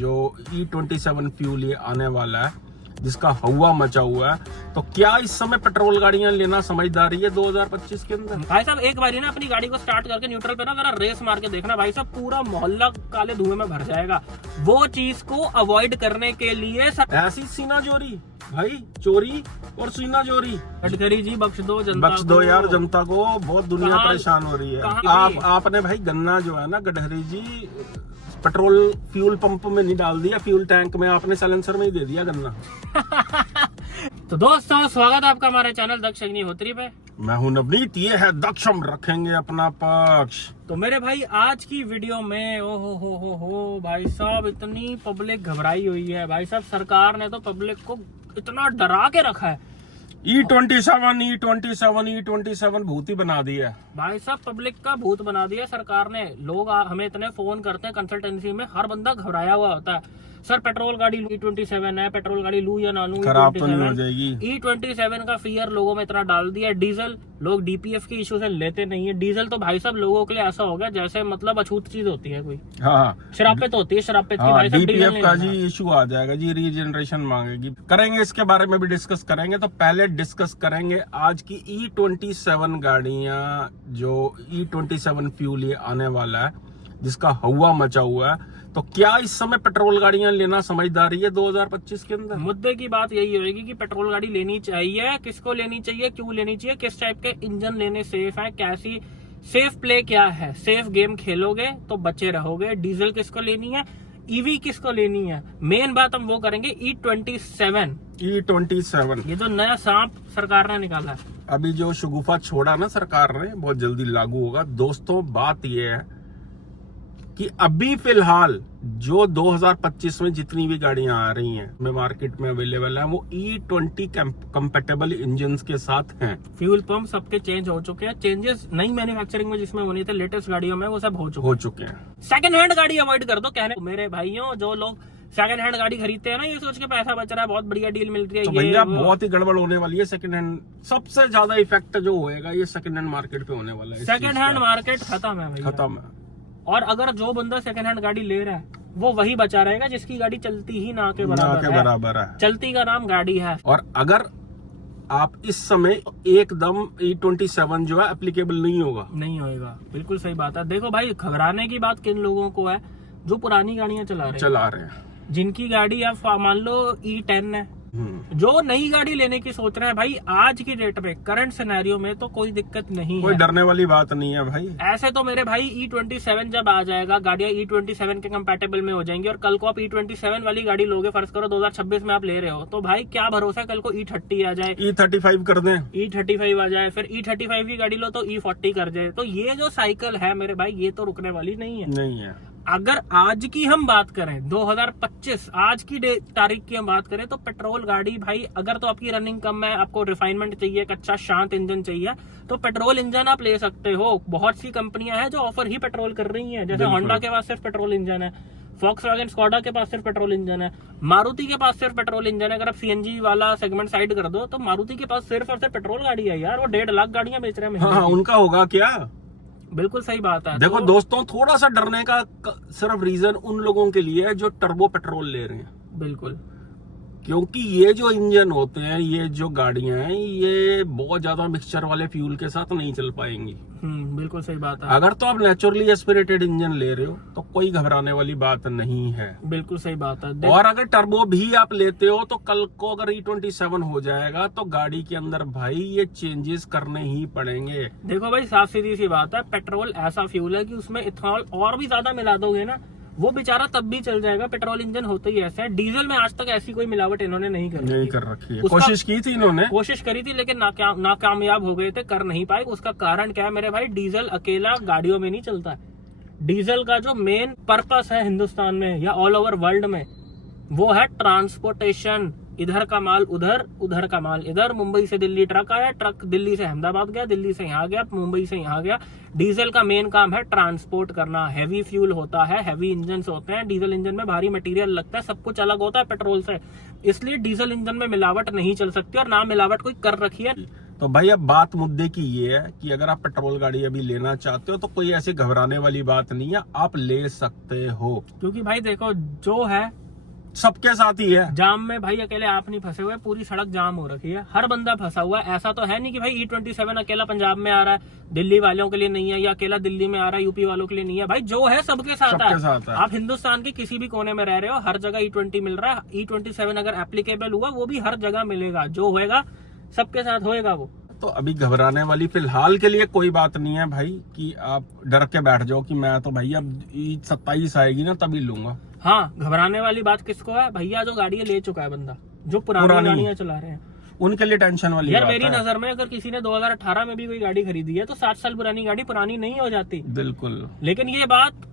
जो E27 fuel ये आने वाला है, जिसका हवा मचा हुआ है, तो क्या इस समय पेट्रोल गाड़ियां लेना समझदारी है 2025 के अंदर? भाई साहब एक बारी ना अपनी गाड़ी को स्टार्ट करके न्यूट्रल पे ना जरा रेस मार के देखना भाई साहब, पूरा मोहल्ला काले धुएं में भर जाएगा। वो चीज को अवॉइड करने के लिए ऐसी सीना चोरी भाई, चोरी और सीना चोरी। गडकरी जी बख्श दो जनता बख्श दो यार जनता को, बहुत दुनिया परेशान हो रही है। आपने भाई गन्ना जो है ना Gadkari ji, petrol fuel pump में नहीं डाल दिया, फ्यूल टैंक में, आपने साइलेंसर में ही दे दिया गन्ना। तो दोस्तों स्वागत है आपका हमारे चैनल दक्ष अग्निहोत्री पे। मैं हूं नवनीत, ये है दक्ष, हम रखेंगे अपना पक्ष। तो मेरे भाई आज की वीडियो में ओ हो भाई साहब, इतनी पब्लिक घबराई हुई है भाई साहब। सरकार ने तो पब्लिक को इतना डरा के रखा है। E27 भूत ही बना दिया है भाई साहब, पब्लिक का भूत बना दिया सरकार ने। लोग हमें इतने फोन करते हैं कंसल्टेंसी में, हर बंदा घबराया हुआ होता है। सर पेट्रोल गाड़ी E27 है, पेट्रोल गाड़ी लूं या ना लूं, खराब तो नहीं हो जाएगी। E27 का फियर लोगों में इतना डाल दिया। डीजल लोग DPF के इशू से लेते नहीं है। डीजल तो भाई साहब लोगों के लिए ऐसा हो गया जैसे मतलब अछूत चीज होती है कोई। हाँ, शराबत होती है, शराबत की भाई साहब DPF का जी इशू आ जाएगा जी, रीजनरेशन मांगेगी। करेंगे इसके बारे में भी डिस्कस करेंगे। तो पहले डिस्कस करेंगे आज की E27 गाड़ियां, जो E27 फ्यूल ये आने वाला है, जिसका हवा मचा हुआ है। तो क्या इस समय पेट्रोल गाड़ियां लेना समझदारी है 2025 के अंदर? मुद्दे की बात यही होगी कि पेट्रोल गाड़ी लेनी चाहिए, किसको लेनी चाहिए, क्यों लेनी चाहिए, किस टाइप के इंजन लेने सेफ है, कैसी सेफ प्ले क्या है, सेफ गेम खेलोगे तो बचे रहोगे। डीजल किसको लेनी है, EV किसको लेनी है, मेन बात हम वो करेंगे। E27 ये जो नया सांप सरकार ने निकाला है, अभी जो शगुफा छोड़ा ना सरकार ने, बहुत जल्दी लागू होगा। दोस्तों बात ये है कि अभी फिलहाल जो 2025 में जितनी भी गाड़ियां आ रही हैं में मार्केट में अवेलेबल है, वो E20 कंपैटिबल इंजन के साथ हैं। फ्यूल पंप सबके चेंज हो चुके हैं। चेंजेस नई मैन्युफैक्चरिंग में जिसमें होनी थे लेटेस्ट गाड़ियों में, वो सब हो चुके हैं। सेकंड हैंड गाड़ी अवॉइड कर दो। कहने मेरे भाइयों, जो लोग सेकंड हैंड गाड़ी खरीदते हैं ना, ये सोच के पैसा बच रहा है, बहुत बढ़िया डील मिल रही है, तो भैया बहुत ही गड़बड़ होने वाली है। सेकंड हैंड सबसे ज्यादा इफेक्ट जो होएगा ये सेकंड हैंड मार्केट पे होने वाला है। सेकंड हैंड मार्केट खत्म है भैया, खत्म है। और अगर जो बंदा सेकंड हैंड गाड़ी ले रहा है वो वही बचा रहेगा जिसकी गाड़ी चलती ही ना के बराबर है। चलती का नाम गाड़ी है। और अगर आप इस समय एकदम E27 जो है एप्लीकेबल नहीं होगा, नहीं होगा, बिल्कुल सही बात है। देखो भाई, घबराने की बात किन लोगों को है, जो पुरानी गाड़ियां चला रहे हैं, जिनकी गाड़ी अब मान लो E10 है, जो नई गाड़ी लेने की सोच रहे हैं। भाई आज की डेट में, करंट सिनेरियो में तो कोई दिक्कत नहीं, कोई डरने वाली बात नहीं है भाई। ऐसे तो मेरे भाई E27 जब आ जाएगा, गाड़ियां E27 के कंपैटिबल में हो जाएंगी, और कल को आप E27 वाली गाड़ी लोगे, फर्ज करो 2026 में आप ले रहे हो, तो भाई क्या भरोसा कल को E30 आ जाए, E35 कर दें, E35 आ जाए, फिर E35 की गाड़ी लो तो E40 कर जाए। तो ये जो साइकिल है मेरे भाई, ये तो रुकने वाली नहीं है। अगर आज की हम बात करें 2025 आज की तारीख की हम बात करें, तो पेट्रोल गाड़ी भाई, अगर तो आपकी रनिंग कम है, आपको रिफाइनमेंट चाहिए, एक अच्छा शांत इंजन चाहिए, तो पेट्रोल इंजन आप ले सकते हो। बहुत सी कंपनियां हैं जो ऑफर ही पेट्रोल कर रही हैं। जैसे होंडा के पास सिर्फ पेट्रोल इंजन है, वॉक्सवैगन स्कोडा के पास सिर्फ पेट्रोल इंजन है, मारुति के पास सिर्फ पेट्रोल इंजन है। अगर आप CNG वाला सेगमेंट साइड कर दो, तो मारुति के पास सिर्फ और सिर्फ पेट्रोल गाड़ी है यार। वो 1.5 लाख गाड़ियां बेच रहे हैं। उनका होगा क्या? बिल्कुल सही बात है। देखो दोस्तों, थोड़ा सा डरने का सिर्फ रीजन उन लोगों के लिए है जो टर्बो पेट्रोल ले रहे हैं। बिल्कुल, क्योंकि ये जो इंजन होते हैं, ये जो गाड़ियां हैं, ये बहुत ज्यादा मिक्सचर वाले फ्यूल के साथ नहीं चल पाएंगी। बिल्कुल सही बात है। अगर तो आप नेचुरली एस्पिरेटेड इंजन ले रहे हो तो कोई घबराने वाली बात नहीं है। बिल्कुल सही बात है। और अगर टर्बो भी आप लेते हो, तो कल को अगर E27 हो जाएगा, तो गाड़ी के अंदर भाई ये चेंजेस करने ही पड़ेंगे। देखो भाई, साफ सीधी सी बात है, पेट्रोल ऐसा फ्यूल है कि उसमें इथेनॉल और भी ज्यादा मिला दोगे ना, वो बेचारा तब भी चल जाएगा। पेट्रोल इंजन होते ही ऐसा है। डीजल में आज तक ऐसी कोई मिलावट इन्होंने नहीं कर रखी है। कोशिश की थी इन्होंने, कोशिश करी थी, लेकिन नाकामयाब हो गए थे, कर नहीं पाए। उसका कारण क्या है मेरे भाई? डीजल अकेला गाड़ियों में नहीं चलता है। डीजल का जो मेन पर्पस है हिंदुस्तान में या ऑल ओवर वर्ल्ड में, वो है ट्रांसपोर्टेशन। इधर का माल उधर, उधर का माल इधर। मुंबई से दिल्ली ट्रक आया, ट्रक दिल्ली से अहमदाबाद गया, दिल्ली से यहाँ गया, मुंबई से यहाँ गया। डीजल का मेन काम है ट्रांसपोर्ट करना। हैवी फ्यूल होता है, हैवी इंजन होते हैं। डीजल इंजन में भारी मटेरियल लगता है, सब कुछ अलग होता है पेट्रोल से। इसलिए डीजल इंजन में मिलावट नहीं चल सकती, और ना मिलावट कोई कर रखी है। तो भाई अब बात मुद्दे की ये है कि अगर आप पेट्रोल गाड़ी अभी लेना चाहते हो तो कोई ऐसी घबराने वाली बात नहीं है, आप ले सकते हो। क्योंकि भाई देखो जो है सबके साथ ही है। जाम में भाई अकेले आप नहीं फंसे हुए, पूरी सड़क जाम हो रखी है, हर बंदा फंसा हुआ है। ऐसा तो है नहीं कि भाई E27 अकेला पंजाब में आ रहा है, दिल्ली वालों के लिए नहीं है, या अकेला दिल्ली में आ रहा है, यूपी वालों के लिए नहीं है। भाई जो है सबके साथ है। आप हिंदुस्तान के किसी भी कोने में रह रहे हो, हर जगह E20 मिल रहा है। E27 अगर एप्लीकेबल हुआ वो भी हर जगह मिलेगा, जो होएगा सबके साथ होएगा वो। तो अभी घबराने वाली फिलहाल के लिए कोई बात नहीं है भाई कि आप डर के बैठ जाओ कि मैं तो भैया 27 आएगी ना तभी लूंगा। हाँ, घबराने वाली बात किसको है? भैया जो गाड़ियां ले चुका है बंदा, जो पुरानी गाड़ियां चला रहे हैं, उनके लिए टेंशन वाली यार। बात मेरी है। नजर में अगर किसी ने 2018 में भी कोई गाड़ी खरीदी है तो 7 साल पुरानी गाड़ी पुरानी नहीं हो जाती। बिल्कुल। लेकिन ये बात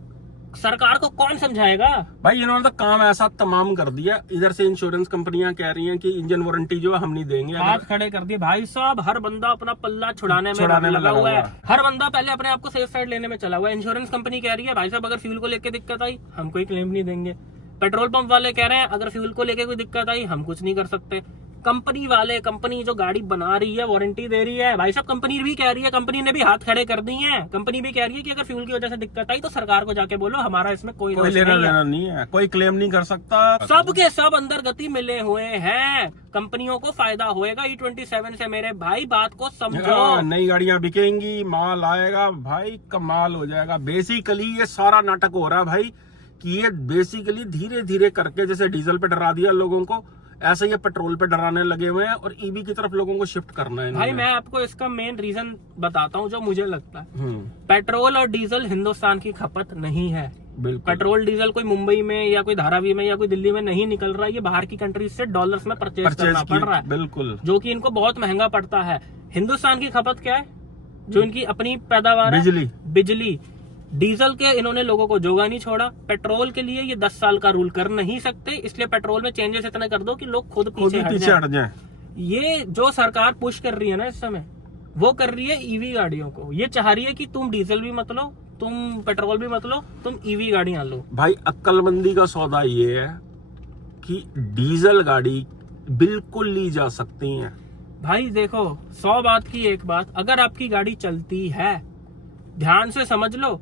सरकार को कौन समझाएगा? भाई इन्होंने तो काम ऐसा तमाम कर दिया। इधर से इंश्योरेंस कंपनियां कह रही हैं कि इंजन वारंटी जो है हम नहीं देंगे। हाथ खड़े कर दिए भाई साहब। हर बंदा अपना पल्ला छुड़ाने में लगा हुआ है। हर बंदा पहले अपने आप को सेफ साइड लेने में चला हुआ है। इंश्योरेंस कंपनी कह रही है भाई साहब अगर फ्यूल को लेकर दिक्कत आई हम कोई क्लेम नहीं देंगे। पेट्रोल पंप वाले कह रहे हैं अगर फ्यूल को लेकर कोई दिक्कत आई हम कुछ नहीं कर सकते। कंपनी वाले, कंपनी जो गाड़ी बना रही है, वारंटी दे रही है, भाई साहब कंपनी भी कह रही है, कंपनी ने भी हाथ खड़े कर दिए हैं। कंपनी भी कह रही है कि अगर फ्यूल की वजह से दिक्कत आई तो सरकार को जाके बोलो, हमारा इसमें कोई लेना देना नहीं है, कोई क्लेम नहीं कर सकता। सब के सब अंदर गति मिले हुए हैं, कंपनियों को फायदा होएगा E27 से। मेरे भाई बात को समझो। नई गाड़ियां बिकेंगी, माल आएगा भाई, कमाल हो जाएगा। बेसिकली ये सारा नाटक हो रहा है भाई कि ये बेसिकली धीरे धीरे करके जैसे डीजल पे डरा दिया लोगों को, ऐसे ये पेट्रोल पे डराने लगे हुए हैं और ईवी की तरफ लोगों को शिफ्ट करना है। भाई मैं आपको इसका मेन रीजन बताता हूँ जो मुझे लगता है। पेट्रोल और डीजल हिंदुस्तान की खपत नहीं है। पेट्रोल डीजल कोई मुंबई में या कोई धारावी में या कोई दिल्ली में नहीं निकल रहा है, ये बाहर की कंट्रीज से डॉलर्स में परचेज करना पड़ रहा है। बिल्कुल। जो कि इनको बहुत महंगा पड़ता है। हिंदुस्तान की खपत क्या है? जो इनकी अपनी पैदावार है, बिजली। डीजल के इन्होंने लोगों को जोगा नहीं छोड़ा। पेट्रोल के लिए ये 10 साल का रूल कर नहीं सकते, इसलिए पेट्रोल में चेंजेस इतने कर दो कि लोग खुद पीछे हट जाएं। ये जो सरकार पुश कर रही है ना इस समय, वो कर रही है ईवी गाड़ियों को। ये चाह रही है कि तुम डीजल भी मत लो, तुम पेट्रोल भी मत लो, तुम ईवी गाड़ियां लो। भाई अक्लमंदी का सौदा ये है कि डीजल गाड़ी बिल्कुल ली जा सकती है। भाई देखो 100 बात की एक बात, अगर आपकी गाड़ी चलती है, ध्यान से समझ लो,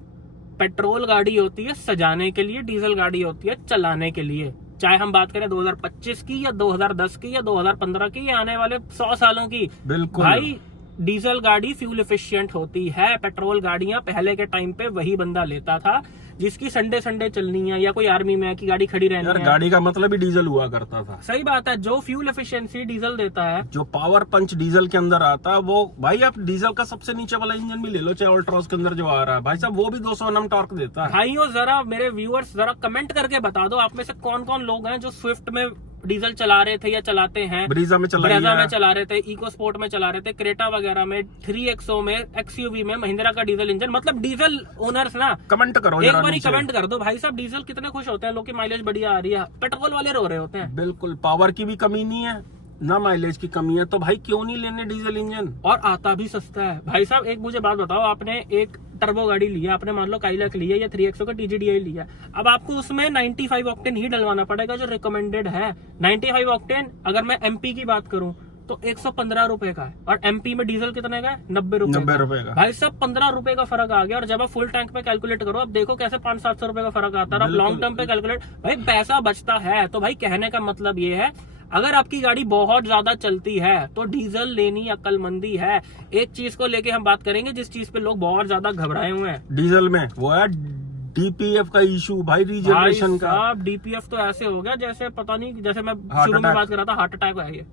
पेट्रोल गाड़ी होती है सजाने के लिए, डीजल गाड़ी होती है चलाने के लिए। चाहे हम बात करें 2025 की या 2010 की या 2015 की या आने वाले 100 सालों की। बिल्कुल भाई डीजल गाड़ी फ्यूल एफिशिएंट होती है। पेट्रोल गाड़ियां पहले के टाइम पे वही बंदा लेता था जिसकी संडे चलनी है या कोई आर्मी में की गाड़ी खड़ी रहनी है। गाड़ी का मतलब ही डीजल हुआ करता था। सही बात है। जो फ्यूल एफिशिएंसी डीजल देता है, जो पावर पंच डीजल के अंदर आता है वो, भाई आप डीजल का सबसे नीचे वाला इंजन भी ले लो, चाहे अल्ट्रॉस के अंदर जो आ रहा है भाई साहब, वो भी 200 Nm टॉर्क देता है। भाइयों जरा मेरे व्यूअर्स जरा कमेंट करके बता दो आप में से कौन कौन लोग हैं जो स्विफ्ट में डीजल चला रहे थे या चलाते हैं, ब्रीजा में चला रहे थे, इको स्पोर्ट में चला रहे थे, क्रेटा वगैरह में, 3XO में, XUV में महिंद्रा का डीजल इंजन। मतलब डीजल ओनर्स ना कमेंट करो, एक बार कमेंट कर दो भाई साहब। डीजल कितने खुश होते हैं लोग की माइलेज बढ़िया आ रही है, पेट्रोल वाले रो रहे होते हैं। बिल्कुल, पावर की भी कमी नहीं है ना माइलेज की कमी है, तो भाई क्यों नहीं लेने डीजल इंजन, और आता भी सस्ता है। भाई साहब एक मुझे बात बताओ, आपने एक टर्बो गाड़ी लिया, आपने मान लो काइलैक लिया या 3XO का TGDI लिया, अब आपको उसमें 95 ऑक्टेन ही डलवाना पड़ेगा जो रिकमेंडेड है। 95 ऑक्टेन अगर मैं MP की बात करूं तो 115 रुपए का है, और MP में डीजल कितने का है? 90 रुपए का। भाई साहब 15 रुपए का फर्क आ गया। और जब आप फुल टैंक पे कैलकुलेट करो, अब देखो कैसे 500-700 रुपए का फर्क आता है। आप लॉन्ग टर्म पे कैलकुलेट, भाई पैसा बचता है। तो भाई कहने का मतलब ये है, अगर आपकी गाड़ी बहुत ज्यादा चलती है तो डीजल लेनी अक्लमंदी है। एक चीज को लेके हम बात करेंगे जिस चीज पे लोग बहुत ज्यादा घबराए हुए हैं डीजल में, वो है DPF का इशू भाई, रीजनरेशन का। DPF तो ऐसे हो गया जैसे पता नहीं, जैसे मैं शुरू में बात कर रहा था हार्ट अटैक है ये।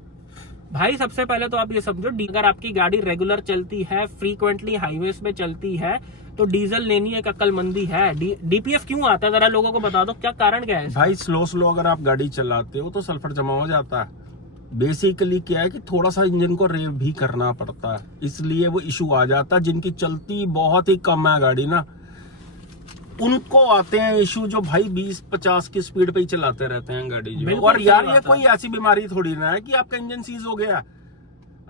भाई सबसे पहले तो आप ये समझो, अगर आपकी गाड़ी रेगुलर चलती है, फ्रीक्वेंटली हाईवेज पे चलती है, तो डीजल लेनी एक अक्लमंदी है। DPF क्यों आता है जरा लोगों को बता दो, क्या कारण क्या है? भाई स्लो अगर आप गाड़ी चलाते हो तो सल्फर जमा हो जाता है। बेसिकली क्या है कि थोड़ा सा इंजन को रेव भी करना पड़ता है, इसलिए वो इशू आ जाता है। जिनकी चलती बहुत ही कम है गाड़ी ना, उनको आते हैं इशू, जो भाई 20-50 की स्पीड पे ही चलाते रहते हैं गाड़ी जो। और यार ये कोई ऐसी बीमारी थोड़ी ना है कि आपका इंजन सीज हो गया,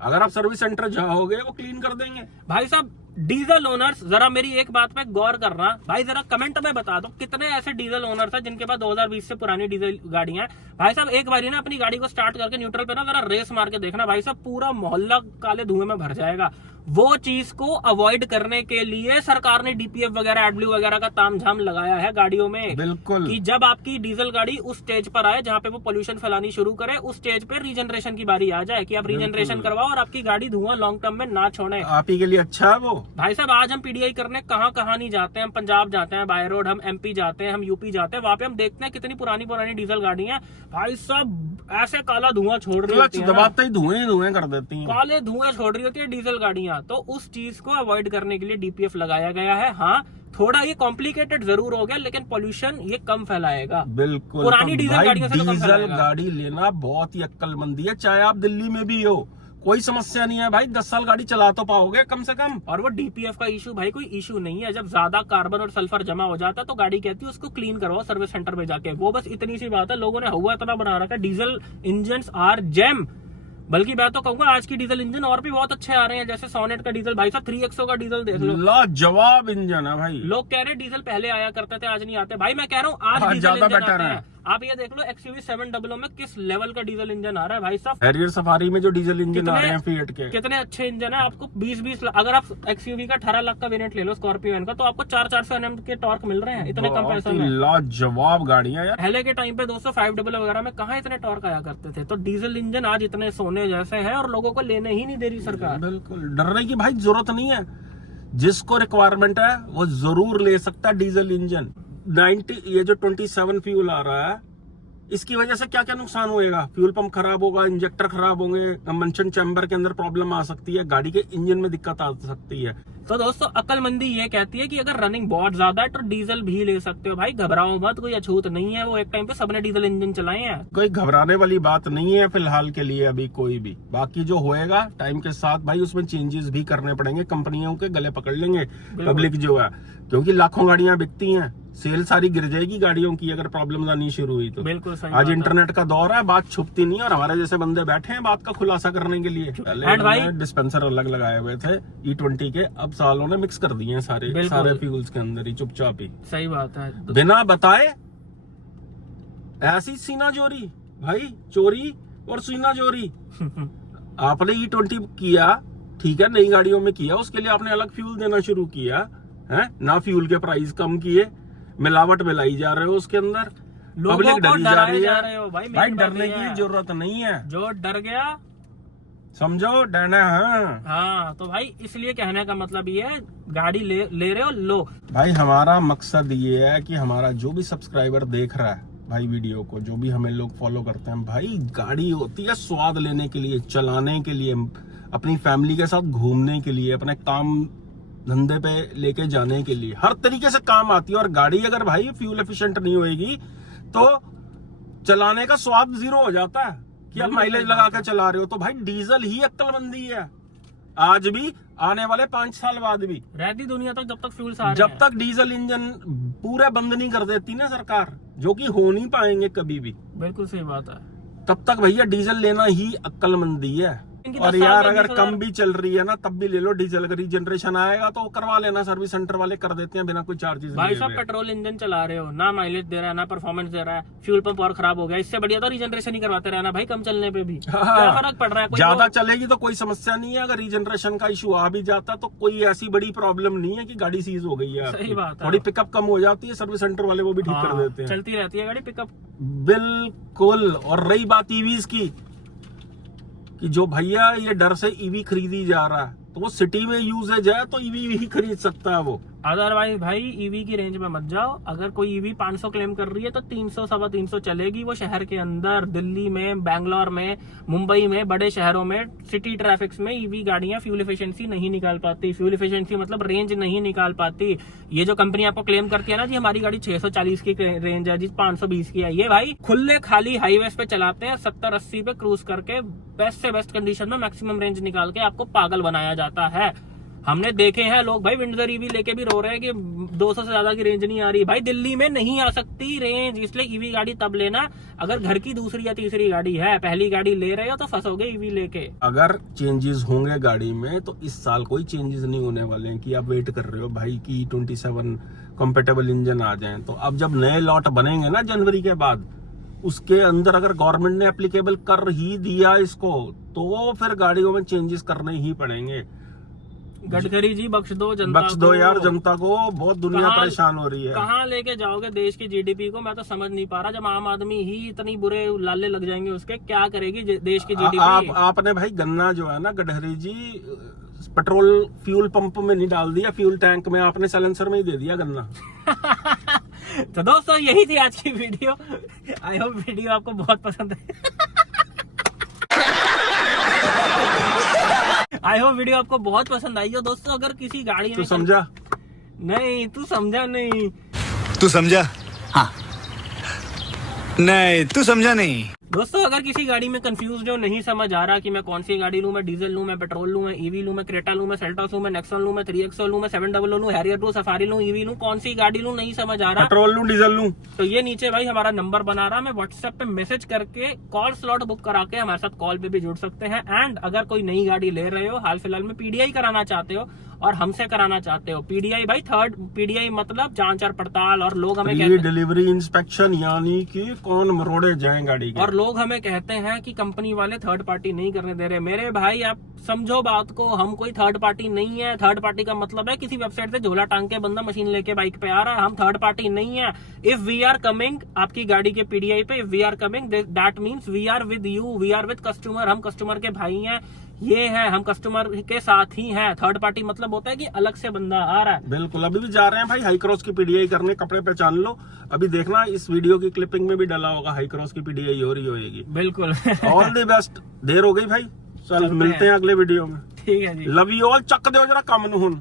अगर आप सर्विस सेंटर जाओगे वो क्लीन कर देंगे। भाई साहब डीजल ओनर्स जरा मेरी एक बात पे गौर करना भाई, जरा कमेंट में बता दो कितने ऐसे डीजल ओनर्स हैं जिनके पास 2020 से पुरानी डीजल गाड़ियां हैं। भाई साहब एक बारी ना अपनी गाड़ी को स्टार्ट करके न्यूट्रल पे ना जरा रेस मार के देखना, भाई साहब पूरा मोहल्ला काले धुएं में भर जाएगा। वो चीज को अवॉइड करने के लिए सरकार ने डीपीएफ वगैरह, एडब्ल्यू वगैरह का तामझाम लगाया है गाड़ियों में। बिल्कुल, कि जब आपकी डीजल गाड़ी उस स्टेज पर आए जहां पे वो पोल्यूशन फैलानी शुरू करे, उस स्टेज पे रीजनरेशन की बारी आ जाए कि आप रीजनरेशन करवाओ और आपकी गाड़ी धुआं लॉन्ग टर्म में ना छोड़े। आप ही के लिए अच्छा है वो। भाई साहब आज हम पीडीआई करने कहाँ नहीं जाते हैं, हम पंजाब जाते हैं बाय रोड, हम एमपी जाते हैं, हम यूपी जाते हैं, वहां पे हम देखते हैं कितनी पुरानी डीजल गाड़ियां भाई साहब ऐसे काला धुआं छोड़ रही होती है, दबाते ही धुएं कर देती हैं, काले धुएं छोड़ रही होती है डीजल गाड़ियां। तो उस चीज को अवॉइड करने के लिए डीपीएफ लगाया गया है। हाँ थोड़ा ये कॉम्प्लिकेटेड जरूर हो गया, लेकिन पोल्यूशन ये कम फैलाएगा। बिल्कुल, पुरानी डीजल गाड़ियों से तो कम डीजल फैलाएगा। गाड़ी लेना बहुत ही अक्लमंदी है, चाहे आप दिल्ली में भी हो, कोई समस्या नहीं है भाई, 10 साल गाड़ी चला तो पाओगे कम से कम। और वो डीपीएफ का इशू भाई कोई इशू नहीं है, जब ज्यादा कार्बन और सल्फर जमा हो जाता है तो गाड़ी कहती है उसको क्लीन करवाओ सर्विस सेंटर में जाके, वो बस इतनी सी बात है। लोगों ने हुआ इतना बना रखा है, डीजल इंजन आर जेम। बल्कि मैं तो कहूंगा आज की डीजल इंजन और भी बहुत अच्छे आ रहे हैं, जैसे सोनेट का डीजल, भाई साहब 3XO का डीजल देख लो, लाजवाब इंजन है भाई। लोग कह रहे डीजल पहले आया करते थे आज नहीं आते, भाई मैं कह रहा हूँ आज डीजल ज्यादा इंजन बेटर आते है। हैं। आप ये देख लो XUV 700 में किस लेवल का डीजल इंजन आ रहा है भाई साहब। हैरियर सफारी में जो डीजल इंजन आ कितने- रहे हैं फिएट के, कितने अच्छे इंजन है। आपको 20 अगर आप XUV का 18 लाख का वेरिएंट ले लो स्कॉर्पियो का, तो आपको 400 Nm के टॉर्क मिल रहे हैं इतने कम बहुत पैसों ही में। लाजवाब गाड़ियां यार। पहले के टाइम पे दोस्तों 500 वगैरह में कहाँ इतने टॉर्क आया करते थे, तो डीजल इंजन आज इतने सोने जैसे हैं और लोगों को लेने ही नहीं दे रही सरकार। बिल्कुल, डरने की भाई जरूरत नहीं है, जिसको रिक्वायरमेंट है वो जरूर ले सकता है डीजल इंजन। 90 ये जो 27 फ्यूल आ रहा है, इसकी वजह से क्या क्या नुकसान होएगा, फ्यूल पंप खराब होगा, इंजेक्टर खराब होंगे, कंबंशन चैम्बर के अंदर प्रॉब्लम आ सकती है, गाड़ी के इंजन में दिक्कत आ सकती है। तो दोस्तों अक्लमंदी ये कहती है कि अगर रनिंग बहुत ज्यादा है तो डीजल भी ले सकते हो भाई, घबराओ मत, कोई अछूत नहीं है। वो एक टाइम पे सबने डीजल इंजन चलाए हैं, कोई घबराने वाली बात नहीं है फिलहाल के लिए अभी कोई भी। बाकी जो होएगा टाइम के साथ भाई उसमें चेंजेस भी करने पड़ेंगे, कंपनियों के गले पकड़ लेंगे पब्लिक जो है, क्योंकि लाखों गाड़ियां बिकती हैं, सेल सारी गिर जाएगी गाड़ियों की अगर प्रॉब्लम आनी शुरू हुई तो। बिल्कुल सही आज बात है। इंटरनेट का दौर है, बात छुपती नहीं है, और हमारे जैसे बंदे बैठे हैं बात का खुलासा करने के लिए। पहले भाई डिस्पेंसर अलग लगाए हुए थे E20 के, अब सालों ने मिक्स कर दिए हैं सारे फ्यूल्स के अंदर ही चुपचाप ही, सही बात है, बिना बताए। ऐसी सीना चोरी भाई, चोरी और सीना चोरी। आपने E20 किया ठीक है, नई गाड़ियों में किया, उसके लिए आपने अलग फ्यूल देना शुरू किया है ना, फ्यूल के प्राइस कम किए, मिलावट मिलाई जा रहे हो उसके अंदर, पब्लिक डरी जा रही है। भाई डरने की जरूरत नहीं है, जो डर गया समझो डरना है। हाँ तो भाई इसलिए कहने का मतलब ये है, गाड़ी ले रहे हो लो। भाई हमारा मकसद ये है कि हमारा जो भी सब्सक्राइबर देख रहा है भाई वीडियो को, जो भी हमें लोग फॉलो करते हैं, भाई गाड़ी होती है स्वाद लेने के लिए, चलाने के लिए, अपनी फैमिली के साथ घूमने के लिए, अपने काम धंधे पे लेके जाने के लिए, हर तरीके से काम आती है। और गाड़ी अगर भाई फ्यूल एफिशिएंट नहीं होएगी तो चलाने का स्वाद जीरो हो जाता है कि आप माइलेज लगा के चला रहे हो। तो भाई डीजल ही अक्लमंदी है, आज भी, आने वाले 5 साल बाद भी रहती दुनिया तक, जब तक फ्यूल सारे जब तक डीजल इंजन पूरे बंद नहीं कर देती ना सरकार, जो कि हो नहीं पाएंगे कभी भी, बिल्कुल सही बात है, तब तक भैया डीजल लेना ही अक्लमंदी है। इनकी और 10 साल यार में अगर 20,000 कम भी चल रही है ना तब भी ले लो डीजल, अगर रीजनरेशन आएगा तो करवा लेना, सर्विस सेंटर वाले कर देते हैं बिना कोई चार्जेस भाई साहब पेट्रोल इंजन चला रहे हो, ना माइलेज दे रहा है, ना परफॉर्मेंस दे रहा है, फ्यूल पंप और खराब हो गया, इससे बढ़िया तो रीजनरेशन ही करवाते रहना भाई, कम चलने पे भी क्या फर्क पड़ रहा है। ज्यादा चलेगी तो कोई समस्या नहीं है, अगर रीजनरेशन का इशू आ भी जाता तो कोई ऐसी बड़ी प्रॉब्लम नहीं है कि गाड़ी सीज हो गई है। सही बात है, थोड़ी पिकअप कम हो जाती है, सर्विस सेंटर वाले वो भी ठीक कर देते हैं, चलती रहती है गाड़ी पिकअप। बिल्कुल। और रही बात ईवीज की, कि जो भैया ये डर से ईवी खरीदी जा रहा है, तो वो सिटी में यूजेज है तो ईवी ही खरीद सकता है वो। अदरवाइज भाई ईवी की रेंज में मत जाओ। अगर कोई ईवी 500 क्लेम कर रही है तो 300 सवा 300 चलेगी वो शहर के अंदर, दिल्ली में, बैंगलोर में, मुंबई में, बड़े शहरों में, सिटी ट्रैफिक्स में ईवी गाड़ियां फ्यूल एफिशिएंसी नहीं निकाल पाती। फ्यूल एफिशिएंसी मतलब रेंज नहीं निकाल पाती। ये जो कंपनी आपको क्लेम करती है ना जी हमारी गाड़ी 640 की रेंज है जी, 520 की है, ये भाई खुले खाली हाईवे पे चलाते हैं 70-80 पे क्रूज करके, बेस्ट से बेस्ट कंडीशन में मैक्सिमम रेंज निकाल के आपको पागल बनाया जाता है। हमने देखे हैं लोग भाई विंडसर ईवी लेके भी रो रहे हैं कि 200 से ज्यादा की रेंज नहीं आ रही। भाई दिल्ली में नहीं आ सकती रेंज, इसलिए ईवी गाड़ी तब लेना अगर घर की दूसरी या तीसरी गाड़ी है। पहली गाड़ी ले रहे हो तो फंसोगे ईवी लेके। अगर चेंजेस होंगे गाड़ी में तो इस साल कोई चेंजेस नहीं होने वाले हैं कि आप वेट कर रहे हो भाई कि E27 कंपेटेबल इंजन आ जाए। तो अब जब नए लॉट बनेंगे ना जनवरी के बाद, उसके अंदर अगर गवर्नमेंट ने एप्लीकेबल कर ही दिया इसको तो फिर गाड़ियों में चेंजेस करने ही पड़ेंगे। गडकरी जी बख्श दो जनता बख्श दो यार जनता को, बहुत दुनिया परेशान हो रही है। कहाँ लेके जाओगे देश की जीडीपी को, मैं तो समझ नहीं पा रहा। जब आम आदमी ही इतनी बुरे लाले लग जाएंगे उसके, क्या करेगी देश की जीडीपी। आपने भाई गन्ना जो है ना Gadkari ji, petrol fuel pump में नहीं डाल दिया, फ्यूल टैंक में आपने साइलेंसर में ही दे दिया गन्ना। तो दोस्तों यही थी आज की वीडियो। आई होप वीडियो आपको बहुत पसंद है। आई होप वीडियो आपको बहुत पसंद आई हो दोस्तों। अगर किसी गाड़ी में तू समझा नहीं, तू समझा नहीं, तू समझा हाँ, नहीं तू समझा नहीं। दोस्तों अगर किसी गाड़ी में कंफ्यूज हो, नहीं समझ आ रहा कि मैं कौन सी गाड़ी लूं, मैं डीजल लूं, मैं पेट्रोल लूं, मैं ईवी लूं, मैं क्रेटा लूं, मैं सेल्टॉस लूं, मैं नेक्सॉन लूं, मैं 3XO लूं, मैं 700 लूं, हैरियर लूं, सफारी लूं, ईवी लूं, कौन सी गाड़ी लूं, नहीं समझ आ रहा, पेट्रोल लूं डीजल लूं, तो ये नीचे भाई हमारा नंबर बना रहा, मैं व्हाट्सएप पे मैसेज करके कॉल स्लॉट बुक करा के हमारे साथ कॉल पे भी जुड़ सकते हैं। एंड अगर कोई नई गाड़ी ले रहे हो, हाल फिलहाल में पीडीआई कराना चाहते हो और हमसे कराना चाहते हो, पीडीआई भाई थर्ड पीडीआई मतलब जांच और पड़ताल, और लोग हमें कहते हैं डिलीवरी इंस्पेक्शन, यानी कि कौन मरोड़े जाए गाड़ी के। और लोग हमें कहते हैं कि कंपनी वाले थर्ड पार्टी नहीं करने दे रहे। मेरे भाई आप समझो बात को, हम कोई थर्ड पार्टी नहीं है। थर्ड पार्टी का मतलब है किसी वेबसाइट से झोला टांग के बंदा मशीन लेके बाइक पे आ रहा है, हम थर्ड पार्टी नहीं है। इफ वी आर कमिंग आपकी गाड़ी के पीडीआई पे, if we are coming that means we are with you, we are with customer. हम कस्टमर के भाई हैं, ये है, हम कस्टमर के साथ ही हैं। थर्ड पार्टी मतलब होता है कि अलग से बंदा आ रहा है। बिल्कुल, अभी भी जा रहे हैं भाई हाई क्रॉस की पीडीआई करने, कपड़े पहचान लो। अभी देखना इस वीडियो की क्लिपिंग में भी डला होगा, हाई क्रॉस की पीडीआई हो रही होगी। बिल्कुल। ऑल द बेस्ट, देर हो गई भाई, चल मिलते हैं अगले वीडियो में। ठीक है जी, लव यू ऑल, चक दो जरा कम नूं हुण।